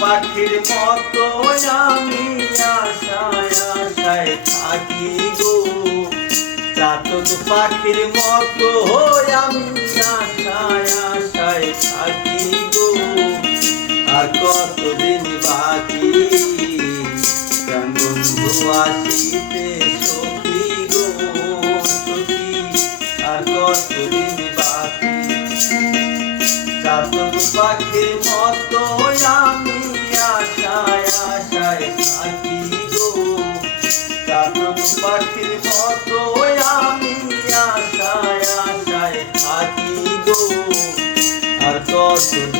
পাখির মতো আমি আশায় আশায় থাকি গো। চাতক পাখির মতো আমি আশায় আশায় থাকি গো। আর কতদিন বাকি? আসিতে সখী গো আর কতদিন বাকি? চাতক পাখির মতো আমি আশায় আশায় থাকি গো। চাতক পাখির মতো আমি আশায় আশায় থাকি গো। আর কতদিন